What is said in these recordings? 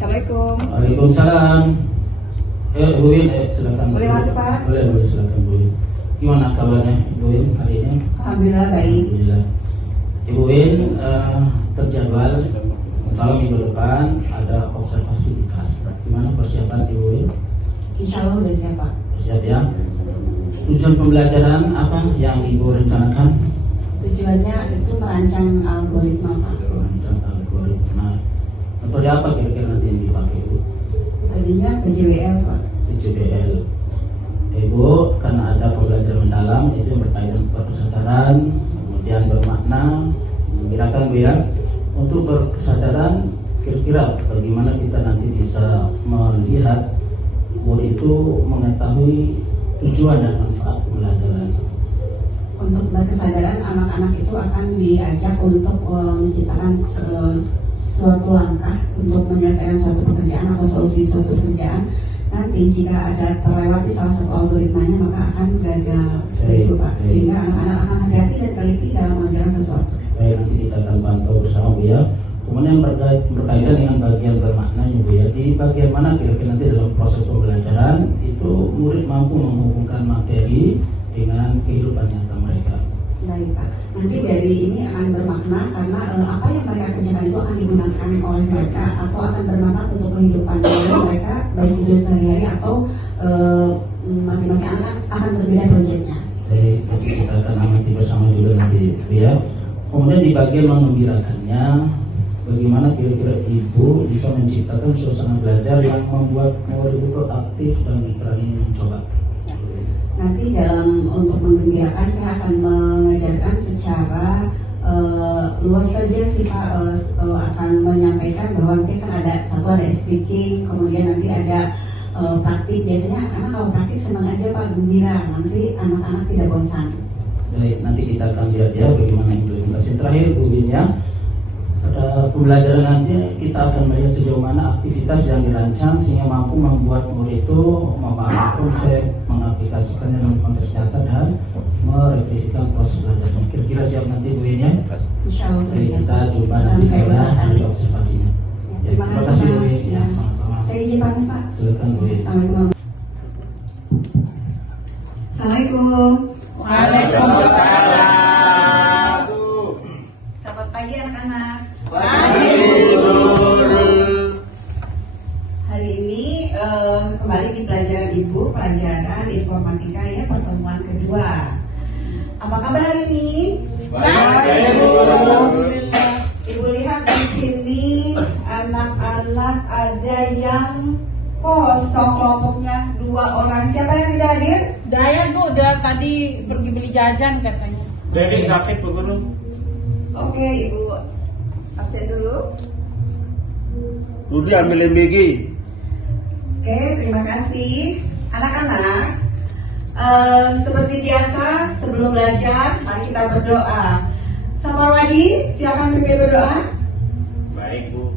Assalamualaikum. Waalaikumsalam. Bu Win, silakan. Boleh masuk, Pak? Boleh, silakan Bu Win. Gimana kabarnya Bu Win hari ini? Alhamdulillah baik. Alhamdulillah. Ibu Win terjadwal kalau minggu depan ada observasi di kelas. Gimana persiapan Ibu Win? Insya Allah udah siap, Pak. Siap ya. Tujuan pembelajaran apa yang Ibu rencanakan? Tujuannya itu merancang algoritma, Pak. Merancang algoritma. Metode apa kira-kira nanti yang dipakai Ibu? Tadinya PJWL, Pak. PJBL. Ibu karena ada pembelajaran mendalam itu berkaitan berkesadaran, kemudian bermakna, menggunakan Bu ya. Untuk berkesadaran, kira-kira bagaimana kita nanti bisa melihat bahwa itu mengetahui tujuan dan manfaat pembelajaran. Untuk berkesadaran, anak-anak itu akan diajak untuk menciptakan suatu langkah untuk menyelesaikan suatu pekerjaan atau solusi suatu pekerjaan. Nanti jika ada terlewati salah satu algoritmanya maka akan gagal seperti itu, Pak. Sehingga anak-anak akan hati-hati dan teliti dalam mengerjakan sesuatu. Baik, nanti kita akan pantau bersama Bu ya. Kemudian berkaitan dengan bagian bermaknanya Bu ya. Di bagian mana kira-kira nanti dalam proses pembelajaran itu murid mampu menghubungkan materi dengan kehidupan nyata mereka. Baik, Pak. Nanti dari ini akan bermakna karena apa yang mereka kerjakan itu akan digunakan oleh mereka atau akan bermanfaat untuk kehidupan mereka, baik itu sehari-hari atau masing-masing anak akan berbeda proyeknya. Baik, jadi kita akan amati bersama juga nanti Bu ya. Kemudian di bagian mengembirakannya, bagaimana kira-kira Ibu bisa menciptakan suasana belajar yang membuat murid itu aktif dan berani mencoba. Nanti dalam untuk menggembirakan saya akan mengajarkan secara luas saja sih Pak, akan menyampaikan bahwa nanti kan ada speaking, kemudian nanti ada praktik. Biasanya karena kalau praktik senang aja Pak, gembira, nanti anak-anak tidak bosan. Baik, nanti kita akan lihat ya bagaimana implementasi terakhir Bu Bin ya. Pada pembelajaran nanti kita akan melihat sejauh mana aktivitas yang dirancang sehingga mampu membuat murid itu memahami konsep, mengaplikasikannya dalam konteks nyata dan merefleksikan proses belajarnya. Kira-kira siap nanti Bu Bin ya? Insya Allah. Jadi kita coba nanti pada hari observasinya. Ya, terima kasih Bu Bin ya, sama-sama. Saya izin pamit Pak. Silakan Bu Bin. Assalamualaikum. Assalamualaikum. Waalaikumsalam. Selamat pagi anak-anak. Hari ini kembali di pelajaran Ibu, pelajaran informatika ya, pertemuan kedua. Apa kabar hari ini? Baik, Ibu. Ibu lihat di sini anak-anak ada yang kosong kelompoknya 2 orang. Siapa yang tidak hadir? Dayat Bu udah tadi pergi beli jajan katanya. Jadi sakit Bu Guru. Oke, Ibu absen dulu. Budi ambilin bigi. Oke, terima kasih. Anak-anak, seperti biasa sebelum belajar, mari kita berdoa. Samarwadi, silakan pimpin berdoa. Baik Bu.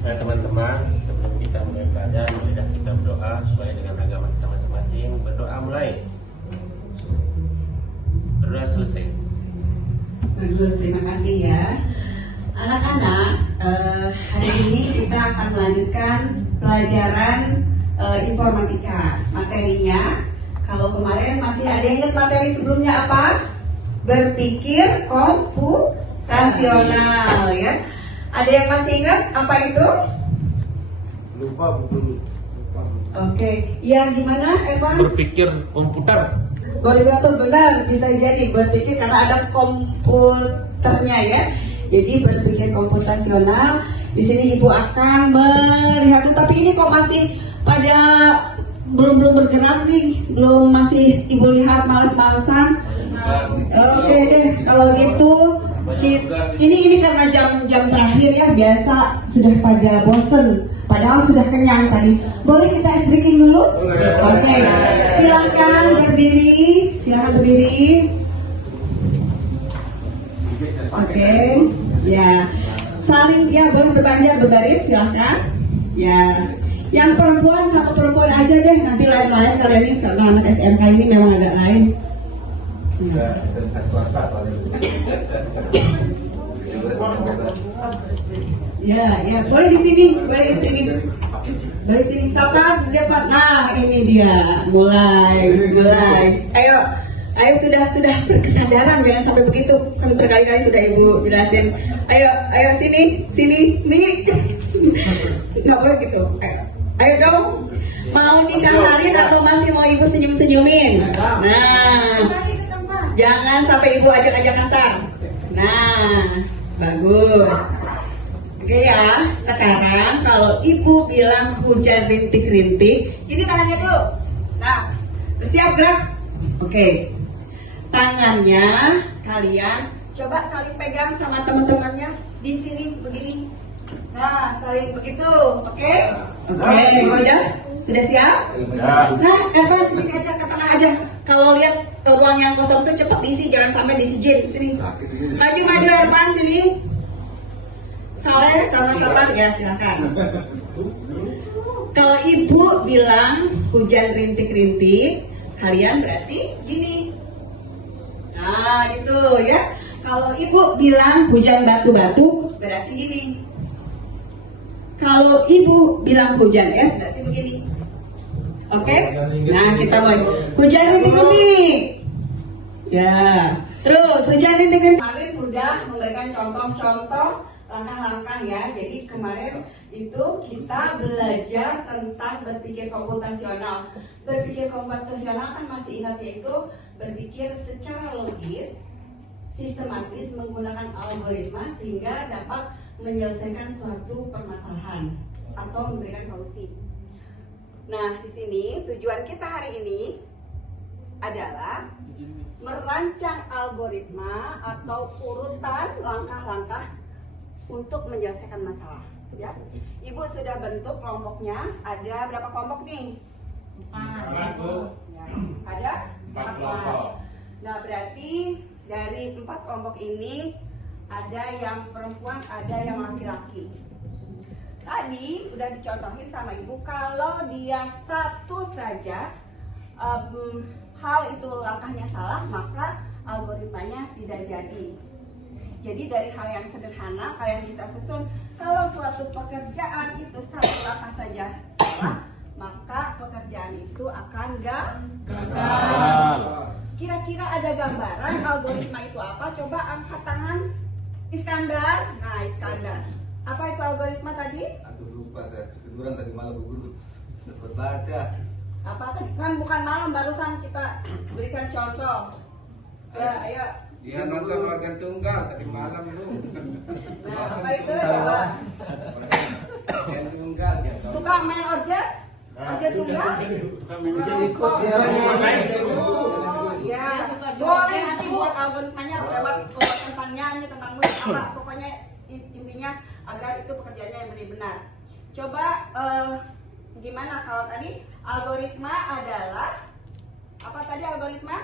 Nah teman-teman, sebelum kita mulai belajar, marilah kita berdoa sesuai dengan agama kita masing-masing. Berdoa mulai. Berdoa selesai. Bagus, terima kasih ya. Anak-anak, hari ini kita akan melanjutkan pelajaran informatika. Materinya, kalau kemarin masih ada yang ingat materi sebelumnya apa? Berpikir komputasional ya. Ada yang masih ingat apa itu? Lupa Bu Guru. Oke, yang gimana Evan? Berpikir komputer. Betul, benar, bisa jadi berpikir karena ada komputernya ya. Jadi berpikir komputasional. Di sini Ibu akan melihat, tapi ini kok masih pada belum bergerak nih, belum masih Ibu lihat malas-malasan. Oke deh, kalau gitu ini karena jam terakhir ya, biasa sudah pada bosen, padahal sudah kenyang tadi. Boleh kita ice drinking dulu? Oke, silakan berdiri, Oke, ya saling ya boleh berbaris silakan. Ya, yang perempuan satu perempuan aja deh, nanti lain-lain kalian ini karena anak SMK ini memang agak lain. SMK swasta soalnya. Ya, boleh di sini, boleh di sini. Boleh di sini, sabar dia Pak. Nah, ini dia. Mulai. Ayo sudah berkesadaran, jangan sampai begitu. Kan berkali-kali sudah Ibu jelasin. Ayo sini, nih. Nggak boleh gitu. Ayo dong. Mau dikasarin atau masih mau Ibu senyum-senyumin? Nah, jangan sampai Ibu ajak-ajak kasar. Nah, bagus. Oke ya, sekarang kalau Ibu bilang hujan rintik-rintik, ini tangannya dulu. Nah, bersiap gerak. Oke, tangannya kalian coba saling pegang sama teman-temannya di sini begini. Nah, saling begitu, oke? Oke, sudah siap? Nah, Ervan di sini aja, ke tengah aja. Kalau lihat ruang yang kosong itu cepat diisi, jangan sampai disijin. Sini, maju Ervan sini. Saleh sama Sabar ya, silakan. Kalau Ibu bilang hujan rintik-rintik, kalian berarti gini. Nah, gitu ya. Kalau Ibu bilang hujan batu-batu, berarti gini. Kalau Ibu bilang hujan es, berarti begini. Oke? Nah, kita mulai. Hujan rintik-rintik. Ya. Terus hujan rintik-rintik. Kemarin sudah memberikan contoh-contoh langkah-langkah ya. Jadi kemarin itu kita belajar tentang berpikir komputasional. Berpikir komputasional kan masih ingat, yaitu berpikir secara logis, sistematis, menggunakan algoritma sehingga dapat menyelesaikan suatu permasalahan atau memberikan solusi. Nah, di sini tujuan kita hari ini adalah merancang algoritma atau urutan langkah-langkah untuk menyelesaikan masalah. Ya, Ibu sudah bentuk kelompoknya. Ada berapa kelompok nih? 4. Ya, ada 4 kelompok. Nah, berarti dari 4 kelompok ini ada yang perempuan, ada yang laki-laki. Tadi udah dicontohin sama Ibu, kalau dia satu saja hal itu langkahnya salah, maka algoritmanya tidak jadi. Jadi dari hal yang sederhana kalian bisa susun, kalau suatu pekerjaan itu satu langkah saja salah, maka pekerjaan itu akan gagal. Kira-kira ada gambaran algoritma itu apa? Coba angkat tangan. Iskandar. Nah, Iskandar. Apa itu algoritma tadi? Aduh, lupa saya. Ketiduran tadi malam guru. Dapat baca. Apa tadi? Kan bukan malam, barusan kita berikan contoh. Ya, ayo. Dia nonton organ tunggal tadi malam itu. Nah, apa itu? Coba. Organ tunggal dia. Suka main organ? Organ tunggal? Ikut Ya, boleh nanti buat algoritmanya lewat tentang nyanyi, tentang musik, apa pokoknya intinya agar itu pekerjaannya yang benar-benar. Coba gimana kalau tadi algoritma adalah apa tadi algoritma?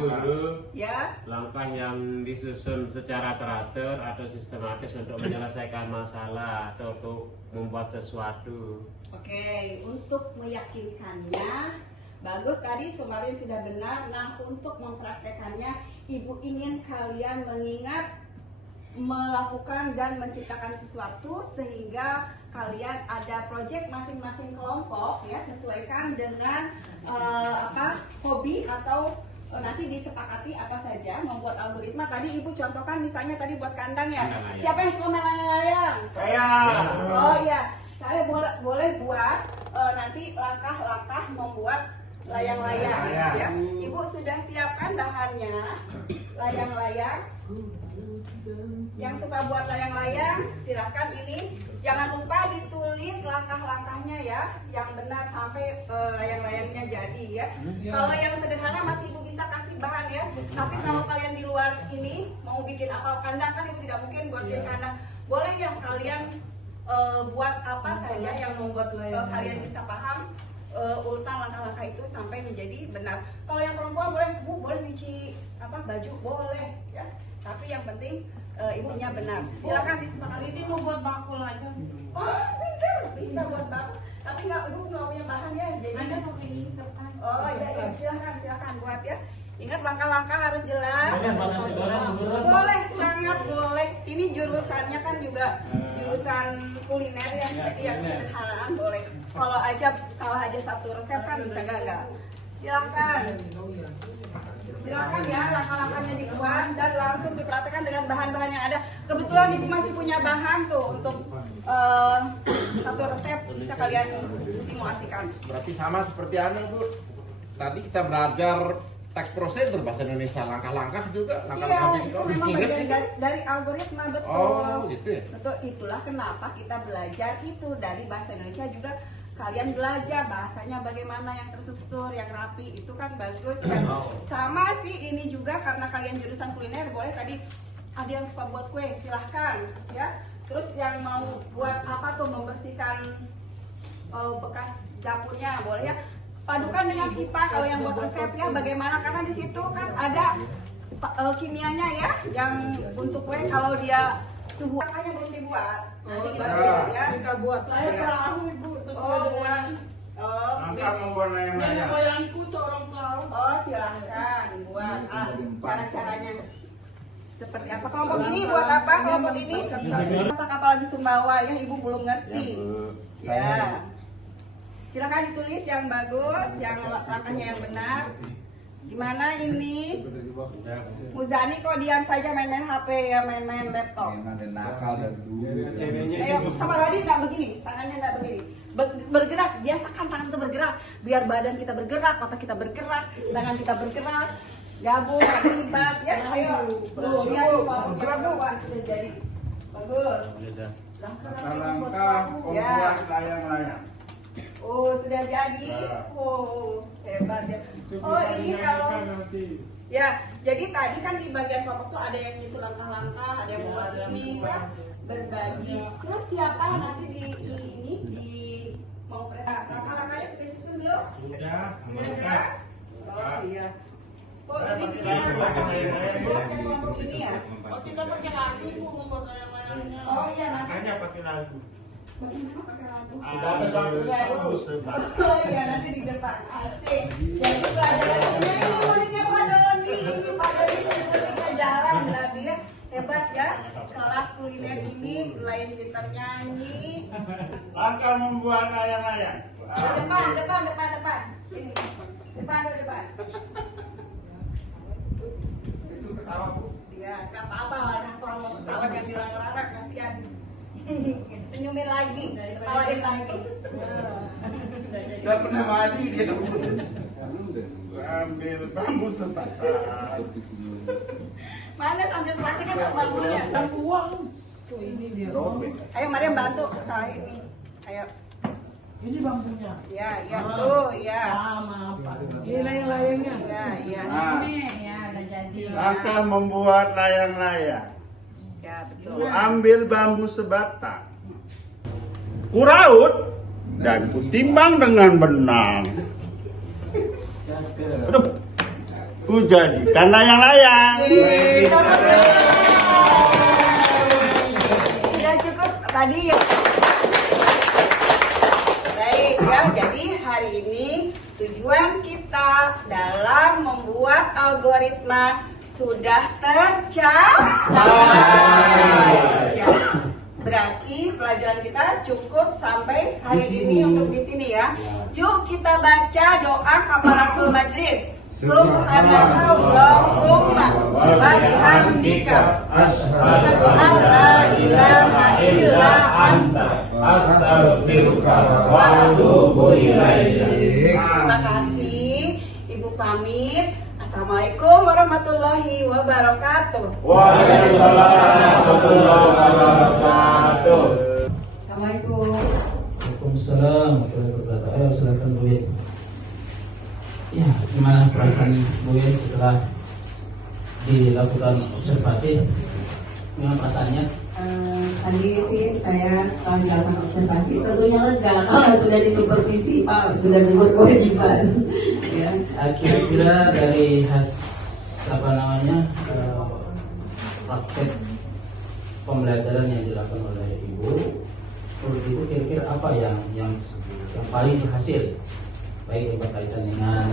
Guru, Ya. langkah yang disusun secara teratur atau sistematis untuk menyelesaikan masalah atau untuk membuat sesuatu. Oke, untuk meyakinkannya bagus, tadi Sumarin sudah benar. Nah, untuk mempraktekannya, Ibu ingin kalian mengingat, melakukan dan menciptakan sesuatu sehingga kalian ada proyek masing-masing kelompok ya, sesuaikan dengan hobi atau nanti disepakati apa saja membuat algoritma. Tadi Ibu contohkan misalnya tadi buat kandang ya. Kandang, ya. Siapa yang suka main layang-layang? Saya. Oh iya, saya boleh buat nanti langkah-langkah membuat layang-layang ya. Ibu sudah siapkan bahannya, layang-layang. Yang suka buat layang-layang silahkan ini, jangan lupa ditulis langkah-langkahnya ya, yang benar sampai layang-layangnya jadi ya. Kalau yang sederhana masih Ibu bisa kasih bahan ya, tapi kalau kalian di luar ini mau bikin apa kandang, kan Ibu tidak mungkin buatin kandang. Boleh ya kalian buat apa saja yang membuat kalian bisa paham urutan langkah-langkah itu sampai menjadi benar. Kalau yang perempuan boleh, Bu, boleh nyuci baju boleh ya, tapi yang penting ibunya benar. Silakan disepakati. Ini mau buat bakul aja. Oh, benar, bisa buat bakul. Tapi nggak punya bahan ya, jadi Ada pakai ini kertas. oh iya, silakan buat ya. Ingat langkah-langkah harus jelas. Boleh, sangat boleh. Ini jurusannya kan juga jurusan jurusan kuliner yang sederhanaan boleh. Kalau aja salah aja satu resep kan bisa gagal. Silakan. Silakan ya, langkah-langkahnya dibuat dan langsung dipraktekkan dengan bahan-bahan yang ada. Kebetulan Ibu masih punya bahan tuh untuk satu resep bisa kalian simulasikan. Berarti sama seperti Anu, Bu. Tadi kita belajar teks prosedur bahasa Indonesia, langkah-langkah juga, langkah-langkah Iya, itu memang ingat bagian dari algoritma, betul. Oh, gitu ya. Betul, itulah kenapa kita belajar itu dari bahasa Indonesia juga. Kalian belajar bahasanya bagaimana yang terstruktur, yang rapi, itu kan bagus. Dan sama sih ini juga karena kalian jurusan kuliner, boleh tadi ada yang suka buat kue, silahkan ya. Terus yang mau buat apa tuh, membersihkan bekas dapurnya, boleh ya. Padukan dengan IPA kalau yang buat resepnya bagaimana, karena di situ kan ada kimianya ya, yang untuk kue kalau dia suhu makanya belum dibuat. Nanti ya. Kita buat. Saya perahu Ibu. Buat. Langkah membuat layang-layang. Moyangku seorang perahu. Silahkan dibuat. Cara-caranya seperti apa? Kelompok ini buat apa? Kelompok ini masak apalagi Sumbawa ya, Ibu belum ngerti. Ya. Silakan ditulis yang bagus, yang langkahnya yang benar. Gimana ini? Muzani kok diam saja main-main HP ya, main-main laptop. Memang ada nakal dari dulu. Ayo, sama Rodi nggak begini, tangannya nggak begini. Bergerak, biasakan tangan itu bergerak, biar badan kita bergerak, otak kita bergerak, tangan kita bergerak, gabung, terlibat, ya. Ayo, lihat bergerak Bu, sudah jadi, bagus. Langkah-langkah membuat layang-layang. Oh, sudah jadi. Oh, hebat ya. Oh, ini kalau ya, jadi tadi kan di bagian kelompok tuh ada yang nyusun langkah-langkah, ada yang membuat ini ya, berbagi. Terus siapa nanti di mau presentasi? Langkah-langkahnya sudah susun belum? Sudah, Sudah. Oh iya. Oh, ini bikin kelompok ini ya? Oh, kita pakai lagu Bu membuat layang-layangnya. Oh iya, nanti Makanya pakai lagu. bagaimana pakai lagu? Sudah ada satunya, Bu. Oh iya, nanti di depan. Asik. Jadi pelajarannya ini muridnya Pak Doni. Ini Pak Doni sepertinya jalan berarti ya. Hebat ya. Kelas kuliner ini selain kita nyanyi. Langkah membuat layang-layang. Depan. Ini. Depan. Itu ketawa, Bu. Ya, nggak apa-apa. Ada orang mau ketawa jangan dilarang-larang, kasihan. Senyumin lagi, ketawain lagi. Udah pernah mandi dia. Ambil bambu sebatang. Mana sambil praktikan bambunya? Tuh ini dia. Ayo Mariam bantu salah ini. Ayo. Ini bambunya. Ya, tuh, ya. Sama apa? Ini layang-layangnya. Ya. Nah, Ini ya udah jadi. langkah membuat layang-layang. Ya, betul. Ambil bambu sebatang, kuraut dan kutimbang dengan benang. Aduh, ku jadikan layang-layang. Sudah cukup tadi ya. Baik ya, jadi hari ini tujuan kita dalam membuat algoritma sudah tercapai. Ya. Berarti pelajaran kita cukup sampai hari ini untuk di sini ya. Yuk kita baca doa kafaratul majlis. Subhanallahumma wa bihamdika asyhadu an la ilaha illa anta astaghfiruka wa atubu ilaik. Terima kasih. Ibu pamit. Assalamualaikum warahmatullahi wabarakatuh. Waalaikumsalam warahmatullahi wabarakatuh. Assalamualaikum. Waalaikumsalam warahmatullahi wabarakatuh. Ayo silakan Bu Win. Ya, gimana perasaan Bu Win setelah dilakukan observasi? Gimana perasaannya? Tadi sih saya setelah dilakukan observasi tentunya lega kalau sudah disupervisi Pak, sudah berkewajiban. Ya. Kira-kira dari praktek pembelajaran yang dilakukan oleh Ibu, menurut Ibu kira-kira apa yang paling berhasil, baik yang berkaitan dengan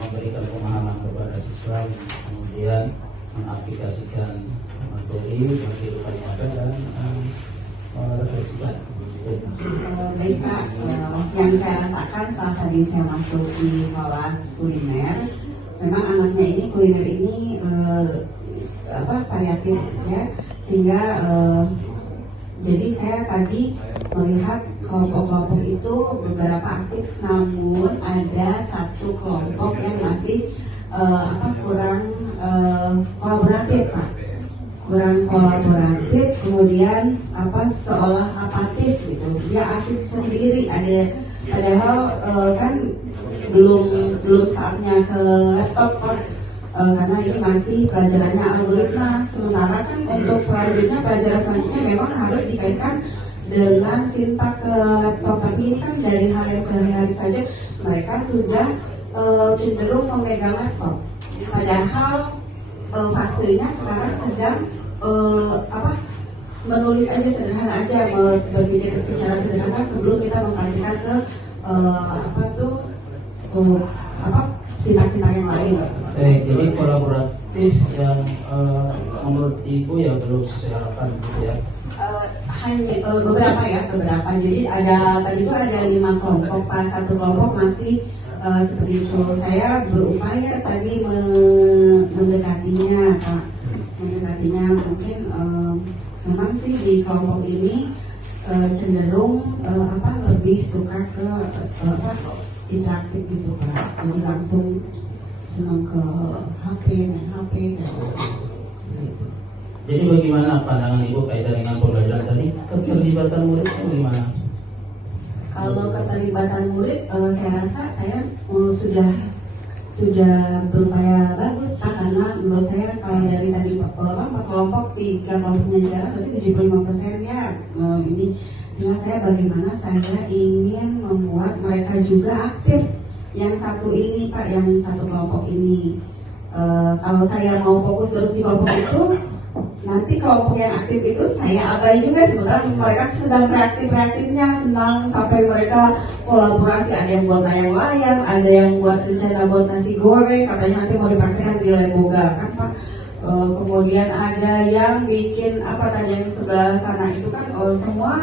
memberikan pemahaman kepada siswa, kemudian mengaplikasikan materi kehidupan nyata dan merefleksikan. Baik Pak, yang saya rasakan saat tadi saya masuk di kelas kuliner, memang anaknya ini kuliner ini variatif ya, sehingga jadi saya tadi melihat kelompok-kelompok itu beberapa aktif, namun ada satu kelompok yang masih kurang kolaboratif Pak. Kurang kolaboratif, kemudian seolah apatis gitu, dia asik sendiri, ada padahal kan belum saatnya ke laptop Pak. Karena ini masih pelajarannya algoritma, sementara kan untuk selanjutnya pelajaran selanjutnya memang harus dikaitkan dengan sintak ke laptop, tapi ini kan dari hal yang sehari-hari saja mereka sudah cenderung memegang laptop, padahal fasenya sekarang sedang menulis aja sederhana aja, berpikir secara sederhana sebelum kita memperhatikan ke sintak-sintak yang lain. Jadi kolaboratif yang menurut Ibu ya belum sesuai harapan gitu ya. Hanya beberapa. Jadi tadi itu ada 5 kelompok, Pak. Satu kelompok masih seperti itu. Saya berupaya tadi mendekatinya, Pak. Mendekatinya mungkin memang sih di kelompok ini cenderung lebih suka ke interaktif gitu Pak. Jadi langsung senang ke HP, main HP gitu. Jadi bagaimana pandangan Ibu kaitan dengan pembelajaran tadi? Keterlibatan muridnya bagaimana? Kalau keterlibatan murid, saya rasa saya sudah berupaya bagus Pak, karena menurut saya kalau dari tadi 4 kelompok, 3 kelompoknya jalan berarti 75% ya. Ini tinggal saya bagaimana saya ingin membuat mereka juga aktif. Yang satu ini Pak, yang satu kelompok ini. Kalau saya mau fokus terus di kelompok itu, nanti kelompok yang aktif itu saya abai juga, sementara mereka sedang reaktifnya, senang sampai mereka kolaborasi, ada yang buat layang-layang, ada yang buat rencana buat nasi goreng, katanya nanti mau dipraktikkan di Leboga kan Pak. Kemudian ada yang bikin tadi yang sebelah sana itu kan semua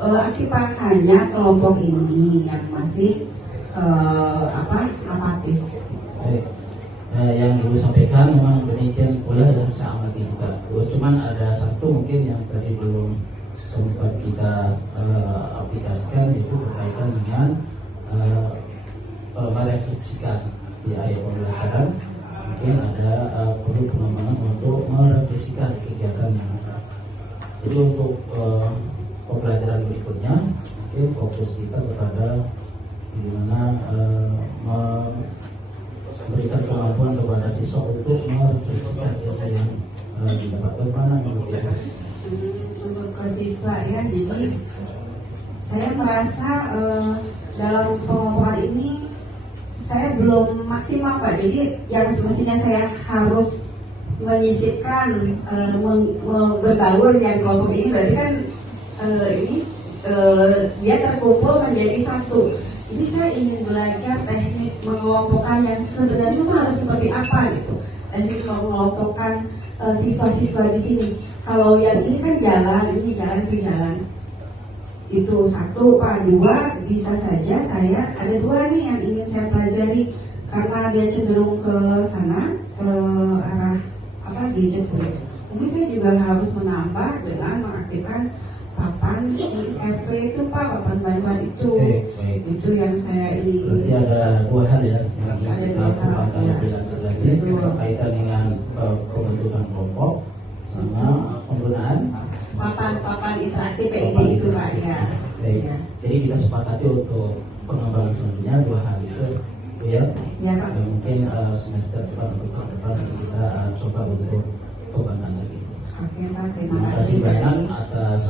akibat hanya kelompok ini yang masih apatis. Yang Ibu sampaikan memang demikian pula yang saya amati juga. Cuman ada satu mungkin yang tadi belum sempat kita aplikasikan, yaitu berkaitan dengan merefleksikan di akhir pembelajaran. Mungkin ada perlu pengembangan untuk merefleksikan kegiatan yang ada. Jadi untuk pembelajaran berikutnya, mungkin fokus kita kepada bagaimana memberikan kemampuan kepada siswa untuk merefleksikan apa yang didapat. Bagaimana menurut Ibu? Untuk ke siswa ya, jadi saya merasa dalam pengomporan ini saya belum maksimal Pak. Jadi yang semestinya saya harus menyisipkan berbaur dengan kelompok ini, berarti kan dia terkumpul menjadi satu. Jadi saya ingin belajar teknik mengelompokkan yang sebenarnya itu harus seperti apa gitu. Teknik mengelompokkan siswa-siswa di sini. Kalau yang ini kan ini jalan ke jalan. Itu satu Pak. 2, bisa saja saya ada 2 nih yang ingin saya pelajari, karena dia cenderung ke sana, ke arah gadget. Mungkin saya juga harus menambah dengan mengaktifkan papan IFV itu Pak, papan bantuan itu. Itu yang saya ini. Berarti ada 2 hal ya yang kita kembangkan lebih lanjut lagi berkaitan dengan pembentukan kelompok sama penggunaan papan interaktif PID itu Pak ya. Baik. Jadi kita sepakati untuk pengembangan selanjutnya 2 hal itu ya. Ya Pak. Mungkin semester depan untuk tahun depan kita coba untuk kembangkan lagi. Oke Pak, Terima kasih banyak atas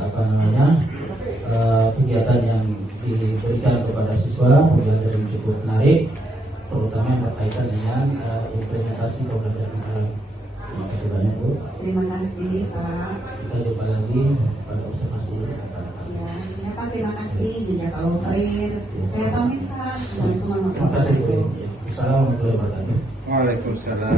kegiatan yang diberikan kepada siswa, pembelajaran yang cukup menarik, terutama yang berkaitan dengan implementasi pembelajaran dalam. Terima kasih banyak Bu. Terima kasih Pak. Kita jumpa lagi pada observasi akan datang. Ya Pak, terima kasih. Jazakallahu khair. Saya pamit Pak. Assalamualaikum Terima warahmatullahi kasih Bu. wabarakatuh. Assalamualaikum warahmatullahi wabarakatuh. Waalaikumsalam.